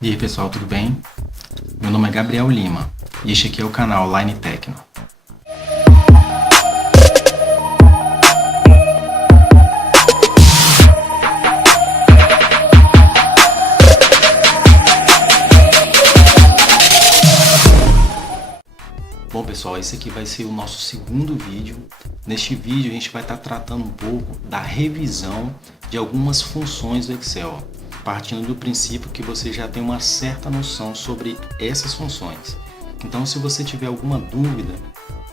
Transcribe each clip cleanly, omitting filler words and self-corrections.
E aí pessoal, tudo bem? Meu nome é Gabriel Lima e este aqui é o canal Line Tecno. Bom pessoal, esse aqui vai ser o nosso segundo vídeo. Neste vídeo a gente vai estar tratando um pouco da revisão de algumas funções do Excel, partindo do princípio que você já tem uma certa noção sobre essas funções. Então, se você tiver alguma dúvida,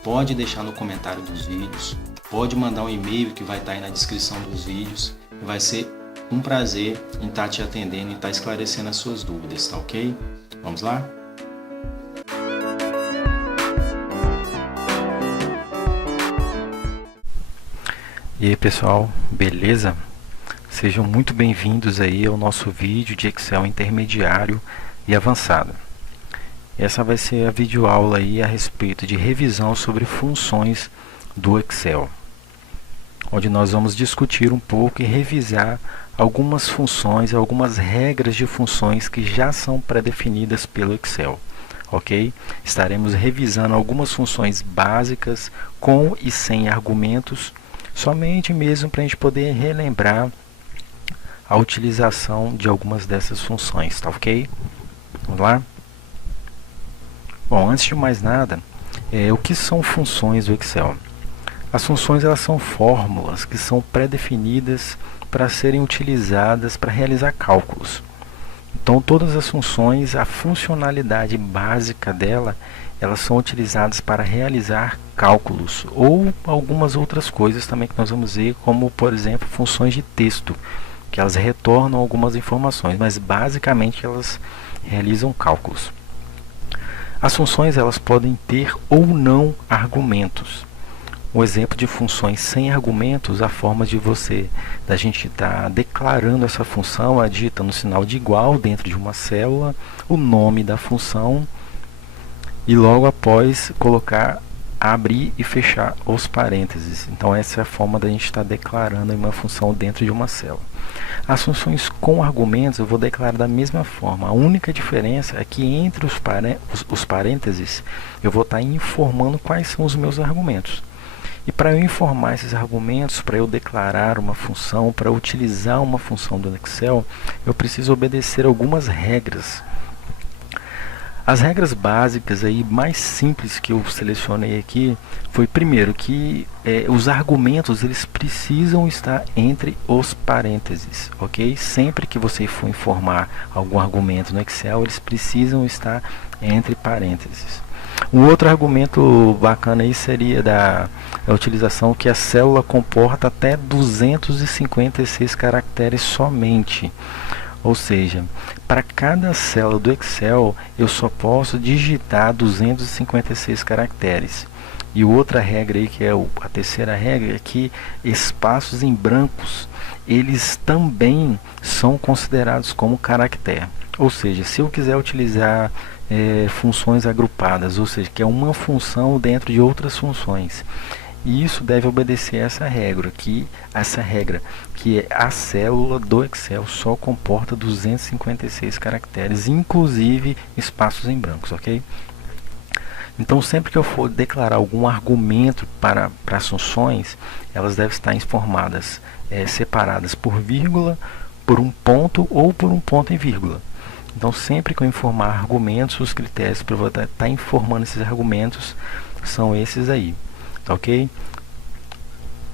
pode deixar no comentário dos vídeos, pode mandar um e-mail que vai estar aí na descrição dos vídeos. Vai ser um prazer em estar te atendendo e estar esclarecendo as suas dúvidas, tá ok? Vamos lá? E aí pessoal, beleza? Sejam muito bem-vindos aí ao nosso vídeo de Excel intermediário e avançado. Essa vai ser a videoaula aí a respeito de revisão sobre funções do Excel, onde nós vamos discutir um pouco e revisar algumas funções, algumas regras de funções que já são pré-definidas pelo Excel, ok? Estaremos revisando algumas funções básicas com e sem argumentos, somente mesmo para a gente poder relembrar a utilização de algumas dessas funções, tá ok? Vamos lá? Bom, antes de mais nada, o que são funções do Excel? As funções elas são fórmulas que são pré-definidas para serem utilizadas para realizar cálculos. Então, todas as funções, a funcionalidade básica dela, elas são utilizadas para realizar cálculos ou algumas outras coisas também que nós vamos ver, como por exemplo funções de texto, que elas retornam algumas informações, mas basicamente elas realizam cálculos. As funções elas podem ter ou não argumentos. Um exemplo de funções sem argumentos, a forma da gente estar declarando essa função, é digitando o sinal de igual dentro de uma célula, o nome da função e logo após colocar, abrir e fechar os parênteses. Então essa é a forma da gente estar declarando uma função dentro de uma célula. As funções com argumentos eu vou declarar da mesma forma. A única diferença é que entre os parênteses eu vou estar informando quais são os meus argumentos. E para eu informar esses argumentos, para eu declarar uma função, para utilizar uma função do Excel, eu preciso obedecer algumas regras. As regras básicas aí, mais simples que eu selecionei aqui, foi primeiro que os argumentos eles precisam estar entre os parênteses, ok? Sempre que você for informar algum argumento no Excel, eles precisam estar entre parênteses. Um outro argumento bacana aí seria da utilização que a célula comporta até 256 caracteres somente. Ou seja, para cada célula do Excel eu só posso digitar 256 caracteres. E outra regra aí, que é a terceira regra, é que espaços em brancos eles também são considerados como caractere. Ou seja, se eu quiser utilizar funções agrupadas, ou seja, que é uma função dentro de outras funções, e isso deve obedecer essa regra, que a célula do Excel só comporta 256 caracteres, inclusive espaços em brancos, ok? Então, sempre que eu for declarar algum argumento para as funções, elas devem estar informadas, separadas por vírgula, por um ponto ou por um ponto em vírgula. Então, sempre que eu informar argumentos, os critérios para eu estar informando esses argumentos são esses aí. Ok?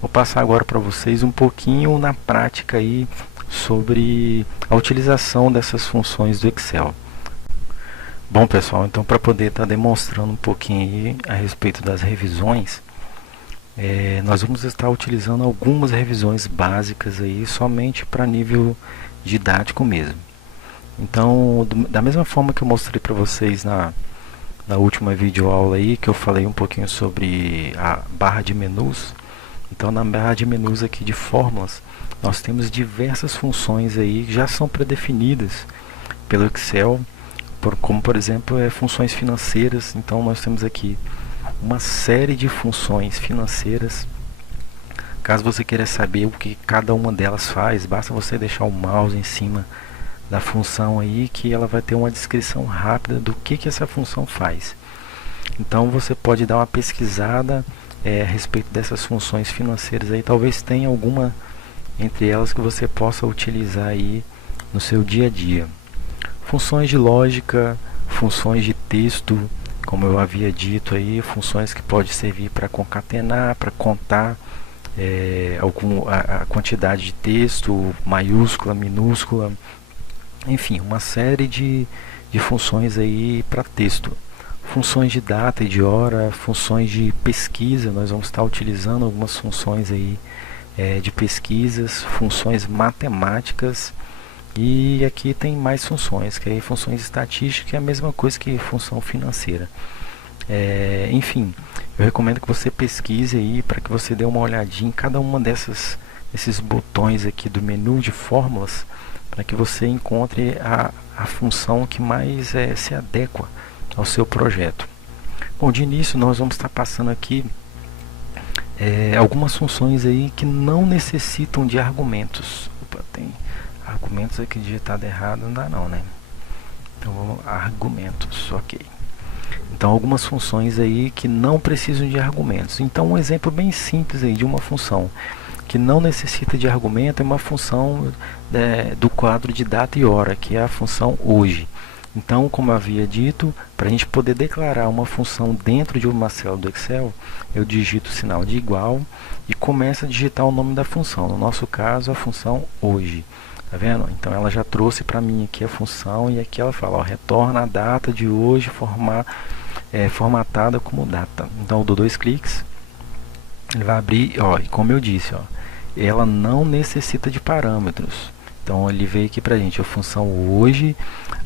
Vou passar agora para vocês um pouquinho na prática aí sobre a utilização dessas funções do Excel. Bom pessoal, então para poder estar demonstrando um pouquinho aí a respeito das revisões, nós vamos estar utilizando algumas revisões básicas aí somente para nível didático mesmo. Então, da mesma forma que eu mostrei para vocês na última videoaula aí, que eu falei um pouquinho sobre a barra de menus. Então, na barra de menus aqui de fórmulas, nós temos diversas funções aí que já são pré-definidas pelo Excel, como por exemplo funções financeiras. Então, nós temos aqui uma série de funções financeiras. Caso você queira saber o que cada uma delas faz, basta você deixar o mouse em cima da função aí, que ela vai ter uma descrição rápida do que essa função faz. Então você pode dar uma pesquisada a respeito dessas funções financeiras aí, talvez tenha alguma entre elas que você possa utilizar aí no seu dia a dia. Funções de lógica, funções de texto, como eu havia dito aí, funções que pode servir para concatenar, para contar a quantidade de texto, maiúscula, minúscula, enfim, uma série de funções aí para texto. Funções de data e de hora, funções de pesquisa, nós vamos estar utilizando algumas funções aí de pesquisas, funções matemáticas, e aqui tem mais funções, que é funções estatísticas, que é a mesma coisa que função financeira. Enfim, eu recomendo que você pesquise aí para que você dê uma olhadinha em cada uma desses botões aqui do menu de fórmulas, para que você encontre a função que mais se adequa ao seu projeto. Bom, de início nós vamos estar passando aqui algumas funções aí que não necessitam de argumentos. Opa, tem argumentos aqui digitado errado, não dá não, né? Então vamos, argumentos, ok. Então algumas funções aí que não precisam de argumentos. Então um exemplo bem simples aí de uma função que não necessita de argumento é uma função do quadro de data e hora, que é a função hoje. Então, como eu havia dito, para a gente poder declarar uma função dentro de uma célula do Excel, eu digito o sinal de igual e começo a digitar o nome da função. No nosso caso, a função hoje. Tá vendo? Então ela já trouxe para mim aqui a função, e aqui ela fala, ó, retorna a data de hoje formatada como data. Então eu dou 2 cliques, ele vai abrir, ó, e como eu disse, ó, ela não necessita de parâmetros. Então ele veio aqui para a gente, a função hoje,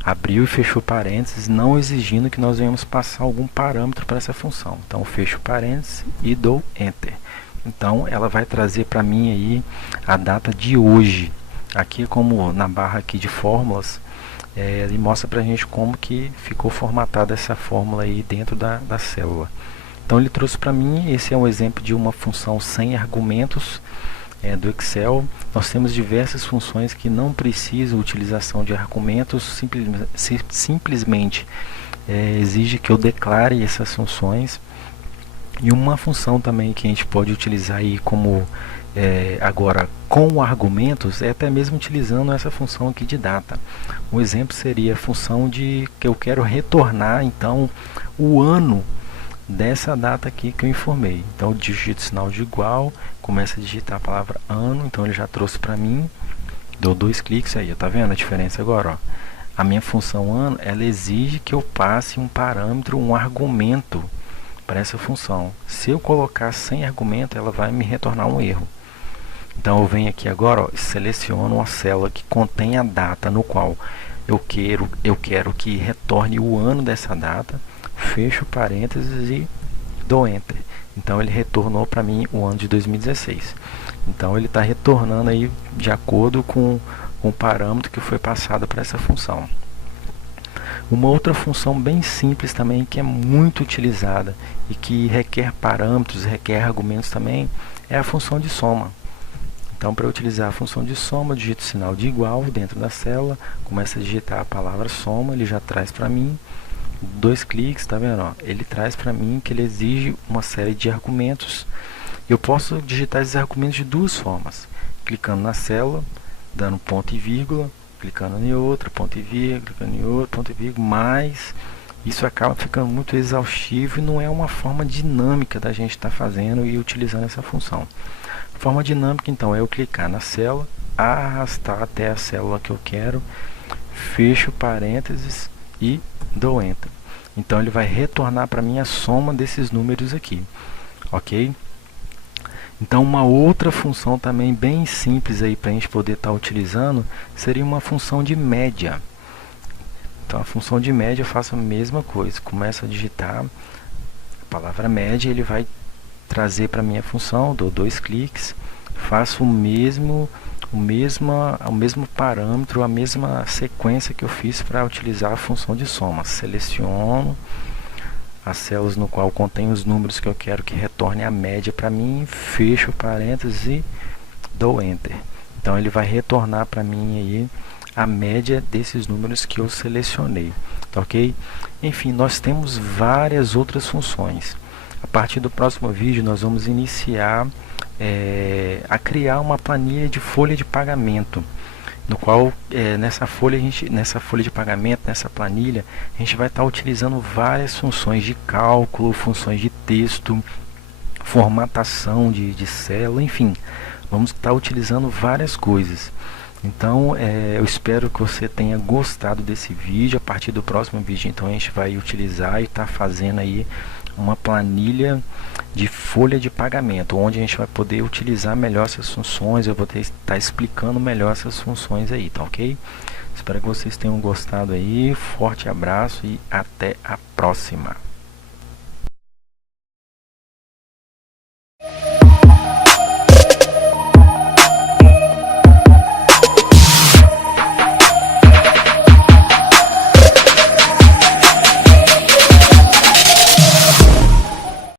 abriu e fechou parênteses, não exigindo que nós venhamos passar algum parâmetro para essa função. Então eu fecho parênteses e dou Enter. Então ela vai trazer para mim aí a data de hoje. Aqui, como na barra aqui de fórmulas, ele mostra para a gente como que ficou formatada essa fórmula aí dentro da célula. Então ele trouxe para mim, esse é um exemplo de uma função sem argumentos do Excel. Nós temos diversas funções que não precisam utilização de argumentos, simplesmente exige que eu declare essas funções. E uma função também que a gente pode utilizar aí como agora com argumentos, é até mesmo utilizando essa função aqui de data. Um exemplo seria a função de que eu quero retornar então o ano dessa data aqui que eu informei. Então eu digito sinal de igual, começo a digitar a palavra ano, então ele já trouxe para mim, dou 2 cliques aí, tá vendo a diferença agora? Ó. A minha função ano, ela exige que eu passe um parâmetro, um argumento para essa função. Se eu colocar sem argumento, ela vai me retornar um erro. Então eu venho aqui agora, ó, seleciono uma célula que contém a data no qual eu quero que retorne o ano dessa data, fecho parênteses e dou Enter. Então ele retornou para mim o ano de 2016. Então ele está retornando aí de acordo com o parâmetro que foi passado para essa função. Uma outra função bem simples também, que é muito utilizada e que requer parâmetros, requer argumentos também, é a função de soma. Então, para utilizar a função de soma, eu digito o sinal de igual dentro da célula, começo a digitar a palavra soma, ele já traz para mim 2 cliques, tá vendo? Ó, ele traz para mim que ele exige uma série de argumentos. Eu posso digitar esses argumentos de 2 formas, clicando na célula, dando ponto e vírgula, clicando em outra, ponto e vírgula, clicando em outro, ponto e vírgula, mas isso acaba ficando muito exaustivo e não é uma forma dinâmica da gente estar fazendo e utilizando essa função. Forma dinâmica, então, é eu clicar na célula, arrastar até a célula que eu quero, fecho parênteses e dou Enter. Então ele vai retornar para mim a soma desses números aqui, ok? Então uma outra função também bem simples aí para a gente poder estar utilizando seria uma função de média. Então a função de média eu faço a mesma coisa, começo a digitar a palavra média, ele vai trazer para minha função, dou 2 cliques, faço o mesmo parâmetro, a mesma sequência que eu fiz para utilizar a função de soma. Seleciono as células no qual contém os números que eu quero que retorne a média para mim, fecho parênteses e dou Enter. Então ele vai retornar para mim aí a média desses números que eu selecionei, tá ok? Enfim, nós temos várias outras funções. A partir do próximo vídeo nós vamos iniciar a criar uma planilha de folha de pagamento, no qual nessa folha de pagamento, nessa planilha, a gente vai estar utilizando várias funções de cálculo, funções de texto, formatação de célula, enfim, vamos estar utilizando várias coisas. Então eu espero que você tenha gostado desse vídeo. A partir do próximo vídeo, então, a gente vai utilizar e estar fazendo aí uma planilha de folha de pagamento, onde a gente vai poder utilizar melhor essas funções. Eu vou estar explicando melhor essas funções aí, tá ok? Espero que vocês tenham gostado aí. Forte abraço e até a próxima.